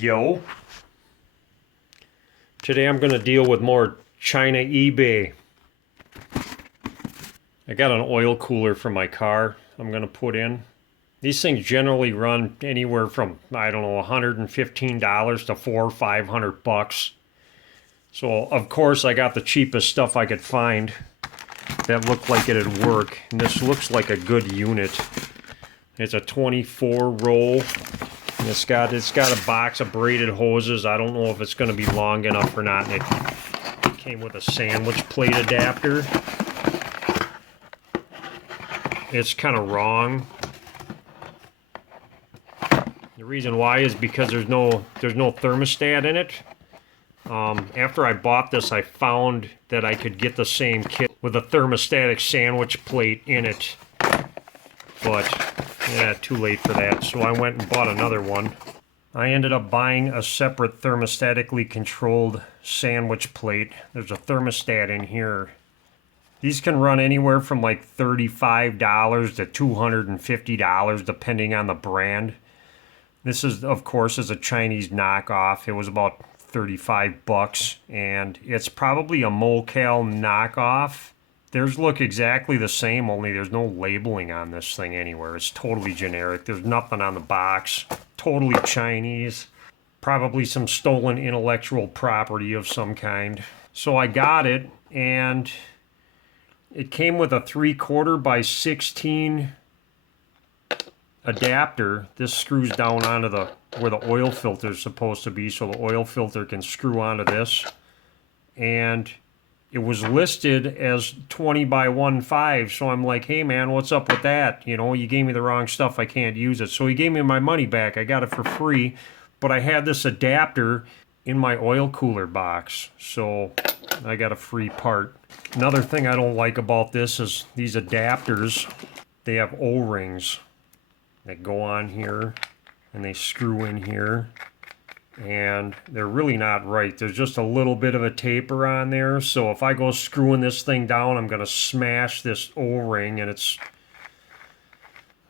Yo. Today I'm going to deal with more China eBay. I got an oil cooler for my car I'm going to put in. These things generally run anywhere from, I don't know, $115 to $400 or $500. So of course I got the cheapest stuff I could find that looked like it'd work. And this looks like a good unit. It's a 24 roll. And it's got a box of braided hoses. I don't know if it's going to be long enough or not. And it came with a sandwich plate adapter. It's kind of wrong. The reason why is because there's no thermostat in it. After I bought this, I found that I could get the same kit with a thermostatic sandwich plate in it. But yeah, too late for that. So I went and bought another one. I ended up buying a separate thermostatically controlled sandwich plate. There's a thermostat in here. These can run anywhere from like $35 to $250 depending on the brand. This is, of course, is a Chinese knockoff. It was about 35 bucks, and it's probably a Mocal knockoff. Theirs look exactly the same, only there's no labeling on this thing anywhere. It's totally generic. There's nothing on the box. Totally Chinese. Probably some stolen intellectual property of some kind. So I got it, and it came with a 3/4 by 16 adapter. This screws down onto where the oil filter is supposed to be, so the oil filter can screw onto this. And it was listed as 20 by 1.5, so I'm like, hey man, what's up with that? You know, you gave me the wrong stuff, I can't use it. So he gave me my money back. I got it for free, but I had this adapter in my oil cooler box, so I got a free part. Another thing I don't like about this is these adapters, they have O-rings that go on here and they screw in here, and they're really not right. There's just a little bit of a taper on there, so if I go screwing this thing down, I'm gonna smash this O-ring, and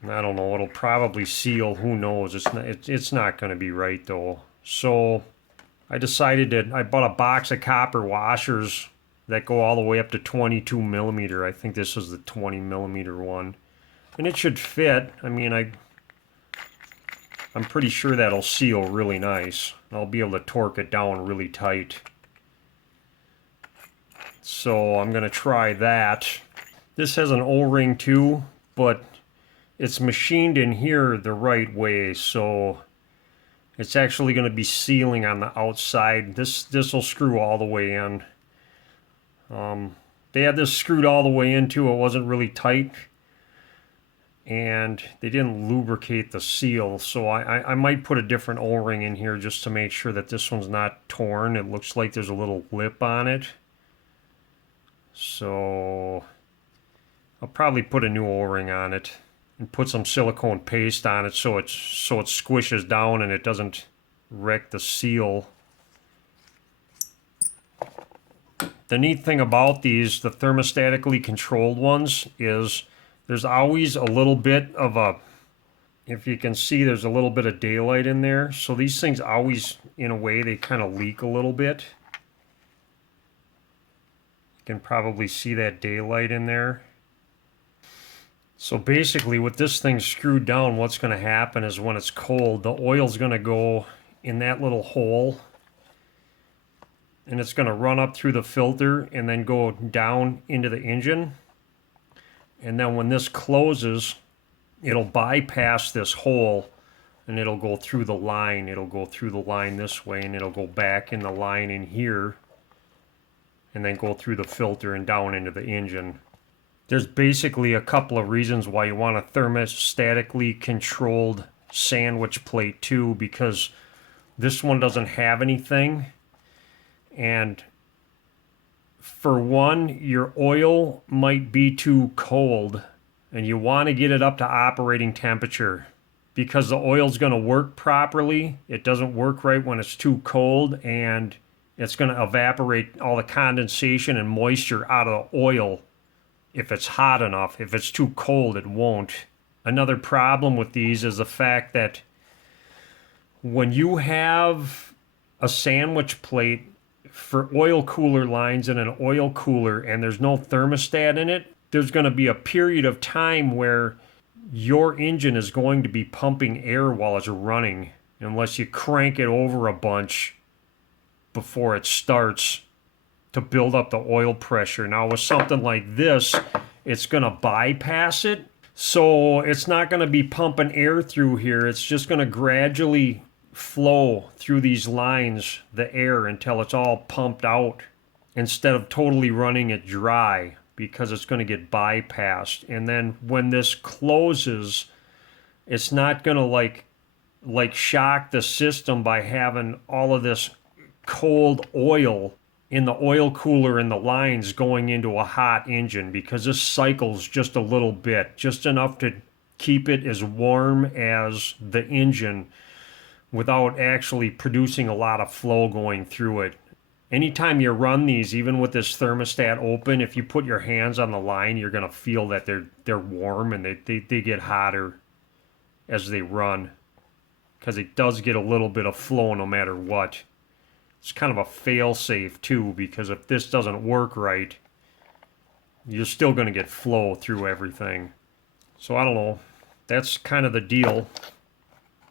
I don't know, it'll probably seal, who knows. It's not gonna be right though. So I decided I bought a box of copper washers that go all the way up to 22 millimeter. I think this is the 20 millimeter one, and it should fit. I mean, I'm pretty sure that'll seal really nice. I'll be able to torque it down really tight. So I'm gonna try that. This has an O-ring too, but it's machined in here the right way, so it's actually gonna be sealing on the outside. This will screw all the way in. They had this screwed all the way into, it wasn't really tight, and they didn't lubricate the seal, so I might put a different O-ring in here just to make sure that this one's not torn. It looks like there's a little lip on it, so I'll probably put a new O-ring on it and put some silicone paste on it so it squishes down and it doesn't wreck the seal. The neat thing about these, the thermostatically controlled ones, is there's always a little bit of a, if you can see, there's a little bit of daylight in there. So these things always, in a way, they kind of leak a little bit. You can probably see that daylight in there. So basically with this thing screwed down, what's going to happen is when it's cold, the oil's going to go in that little hole, and it's going to run up through the filter and then go down into the engine. And then when this closes, it'll bypass this hole and it'll go through the line. It'll go through the line this way, and it'll go back in the line in here and then go through the filter and down into the engine. There's basically a couple of reasons why you want a thermostatically controlled sandwich plate too, because this one doesn't have anything. And for one, your oil might be too cold, and you want to get it up to operating temperature because the oil's going to work properly. It doesn't work right when it's too cold, and it's going to evaporate all the condensation and moisture out of the oil if it's hot enough. If it's too cold, it won't. Another problem with these is the fact that when you have a sandwich plate for oil cooler lines in an oil cooler and there's no thermostat in it, there's going to be a period of time where your engine is going to be pumping air while it's running unless you crank it over a bunch before it starts to build up the oil pressure. Now with something like this, it's going to bypass it. So it's not going to be pumping air through here. It's just going to gradually flow through these lines, the air, until it's all pumped out instead of totally running it dry, because it's going to get bypassed. And then when this closes, it's not going to like shock the system by having all of this cold oil in the oil cooler and the lines going into a hot engine, because this cycles just a little bit, just enough to keep it as warm as the engine without actually producing a lot of flow going through it. Anytime you run these, even with this thermostat open, if you put your hands on the line, you're going to feel that they're warm, and they get hotter as they run, because it does get a little bit of flow no matter what. It's kind of a fail-safe too, because if this doesn't work right, you're still going to get flow through everything. So I don't know. That's kind of the deal.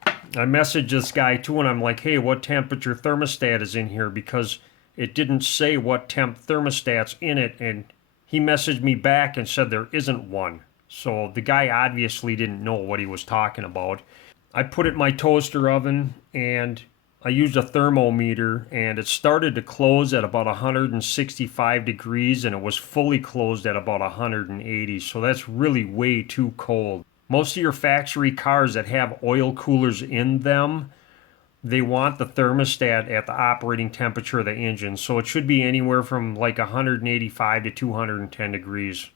I messaged this guy too, and I'm like, hey, what temperature thermostat is in here? Because it didn't say what temp thermostat's in it, and he messaged me back and said there isn't one. So the guy obviously didn't know what he was talking about. I put it in my toaster oven, and I used a thermometer, and it started to close at about 165 degrees, and it was fully closed at about 180. So that's really way too cold. Most of your factory cars that have oil coolers in them, they want the thermostat at the operating temperature of the engine. So it should be anywhere from like 185 to 210 degrees.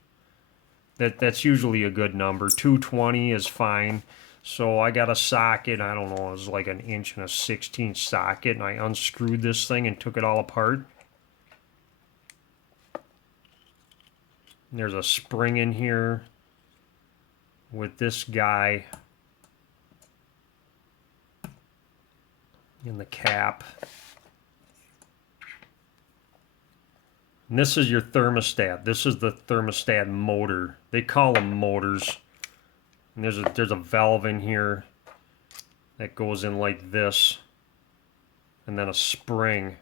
That's usually a good number. 220 is fine. So I got a socket, I don't know, it was like an 1.16" socket, and I unscrewed this thing and took it all apart. And there's a spring in here with this guy in the cap. And this is your thermostat. This is the thermostat motor. They call them motors. And there's a valve in here that goes in like this, and then a spring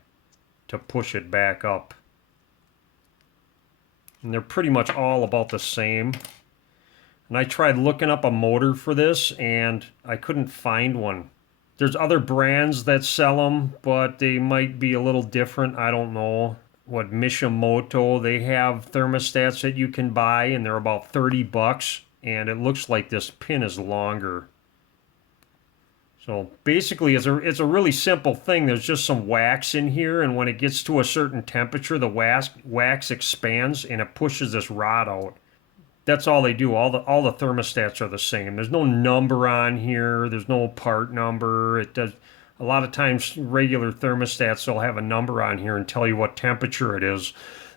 to push it back up. And they're pretty much all about the same. And I tried looking up a motor for this, and I couldn't find one. There's other brands that sell them, but they might be a little different. I don't know. What, Mishimoto, they have thermostats that you can buy, and they're about $30. And it looks like this pin is longer. So basically it's a really simple thing. There's just some wax in here, and when it gets to a certain temperature, the wax expands and it pushes this rod out. That's all they do. All the thermostats are the same. There's no number on here. There's no part number. It does. A lot of times regular thermostats will have a number on here and tell you what temperature it is.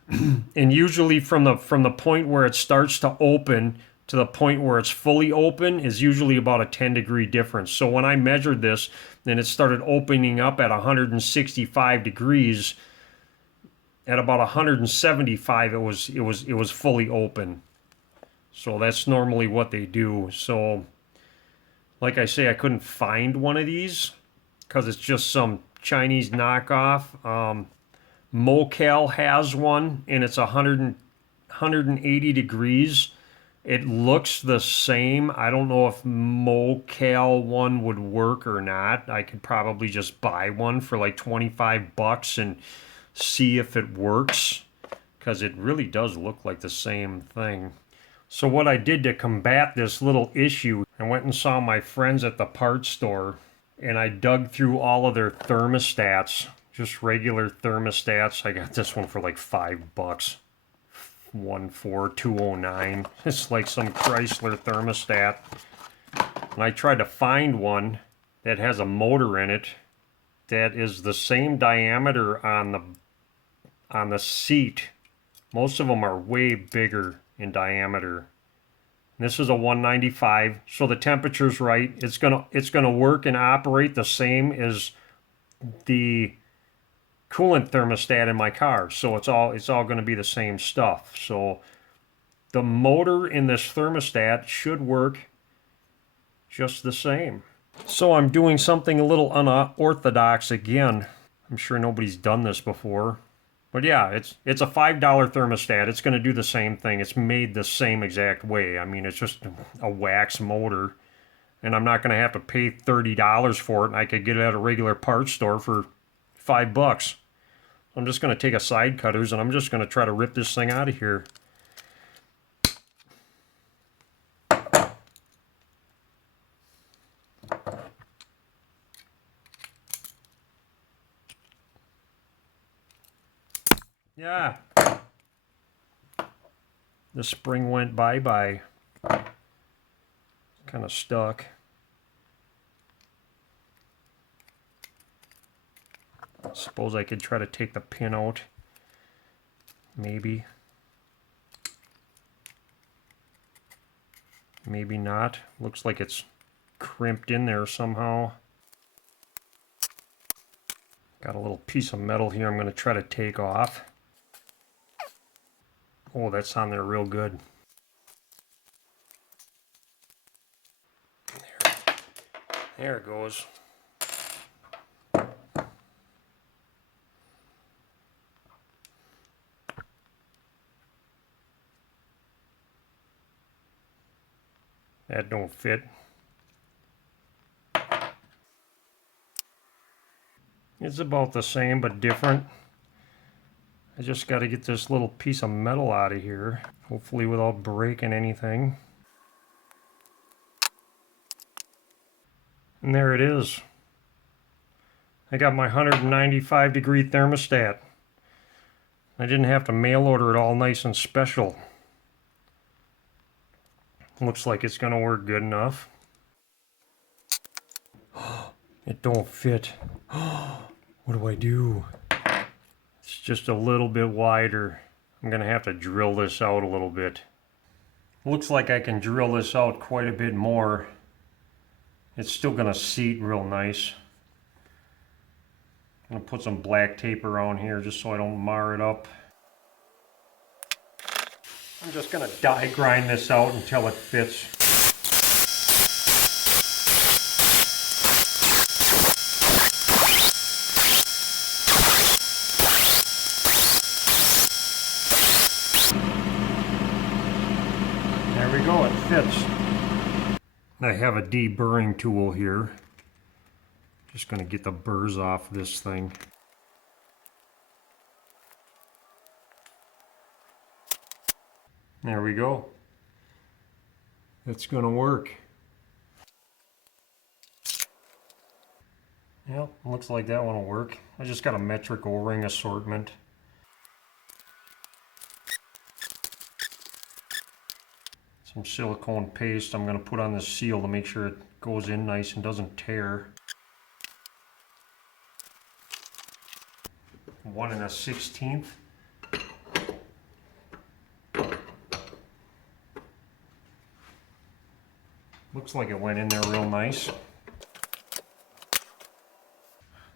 And usually from the point where it starts to open to the point where it's fully open is usually about a 10-degree difference. So when I measured this, then it started opening up at 165 degrees. At about 175, it was fully open. So that's normally what they do. So, like I say, I couldn't find one of these because it's just some Chinese knockoff. Mocal has one, and it's 180 degrees. It looks the same. I don't know if Mocal one would work or not. I could probably just buy one for like $25 and see if it works, because it really does look like the same thing. So what I did to combat this little issue, I went and saw my friends at the parts store, and I dug through all of their thermostats, just regular thermostats. I got this one for like $5. 14209. It's like some Chrysler thermostat. And I tried to find one that has a motor in it that is the same diameter on the seat. Most of them are way bigger in diameter This is a 195, so the temperature's right. It's gonna work and operate the same as the coolant thermostat in my car. So it's all gonna be the same stuff. So the motor in this thermostat should work just the same. So I'm doing something a little unorthodox again. I'm sure nobody's done this before. But yeah, it's a $5 thermostat. It's going to do the same thing. It's made the same exact way. I mean, it's just a wax motor. And I'm not going to have to pay $30 for it. And I could get it at a regular parts store for $5. I'm just going to take a side cutters and I'm just going to try to rip this thing out of here. Yeah. The spring went bye-bye. Kind of stuck. Suppose I could try to take the pin out. Maybe. Maybe not. Looks like it's crimped in there somehow. Got a little piece of metal here I'm going to try to take off. Oh, that's on there real good. There it goes. That don't fit. It's about the same but different. I just got to get this little piece of metal out of here, hopefully without breaking anything. And there it is. I got my 195 degree thermostat. I didn't have to mail order it all nice and special. Looks like it's gonna work good enough. It don't fit. What do I do? It's just a little bit wider. I'm gonna have to drill this out a little bit. Looks like I can drill this out quite a bit more. It's still gonna seat real nice. I'm gonna put some black tape around here just so I don't mar it up. I'm just gonna die grind this out until it fits. There we go, it fits. I have a deburring tool here. Just going to get the burrs off this thing. There we go. It's going to work. Yep, looks like that one will work. I just got a metric O-ring assortment. Some silicone paste I'm going to put on the seal to make sure it goes in nice and doesn't tear. 1 1/16. Looks like it went in there real nice.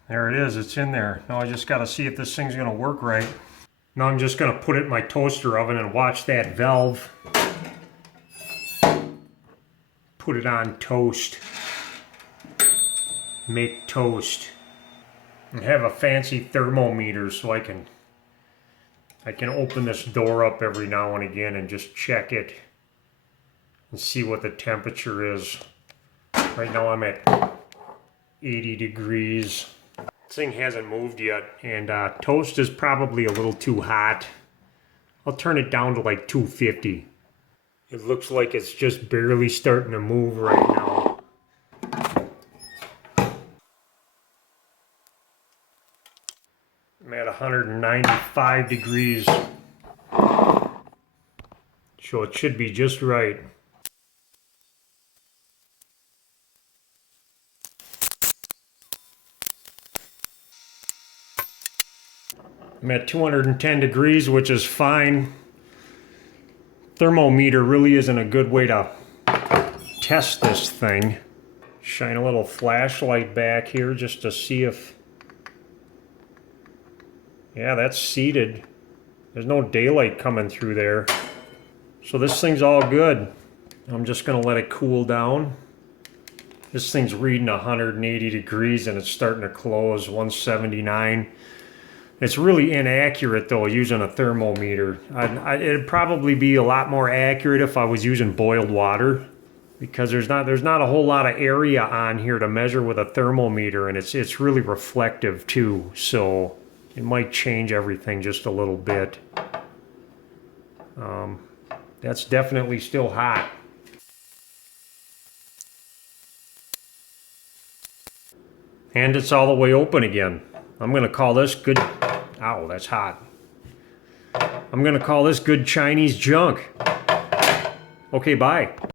There it is, it's in there. Now I just got to see if this thing's going to work right. Now I'm just going to put it in my toaster oven and watch that valve. Put it on toast. Make toast. And have a fancy thermometer so I can open this door up every now and again and just check it and see what the temperature is. Right now I'm at 80 degrees. This thing hasn't moved yet, and toast is probably a little too hot. I'll turn it down to like 250. It looks like it's just barely starting to move right now. I'm at 195 degrees. So it should be just right. I'm at 210 degrees, which is fine. Thermometer really isn't a good way to test this thing. Shine a little flashlight back here just to see if, yeah, that's seated. There's no daylight coming through there. So this thing's all good. I'm just gonna let it cool down. This thing's reading 180 degrees and it's starting to close 179. It's really inaccurate though using a thermometer. It'd probably be a lot more accurate if I was using boiled water, because there's not a whole lot of area on here to measure with a thermometer, and it's really reflective too, so it might change everything just a little bit. That's definitely still hot. And it's all the way open again. I'm gonna call this good, ow, that's hot. I'm gonna call this good Chinese junk. Okay, bye.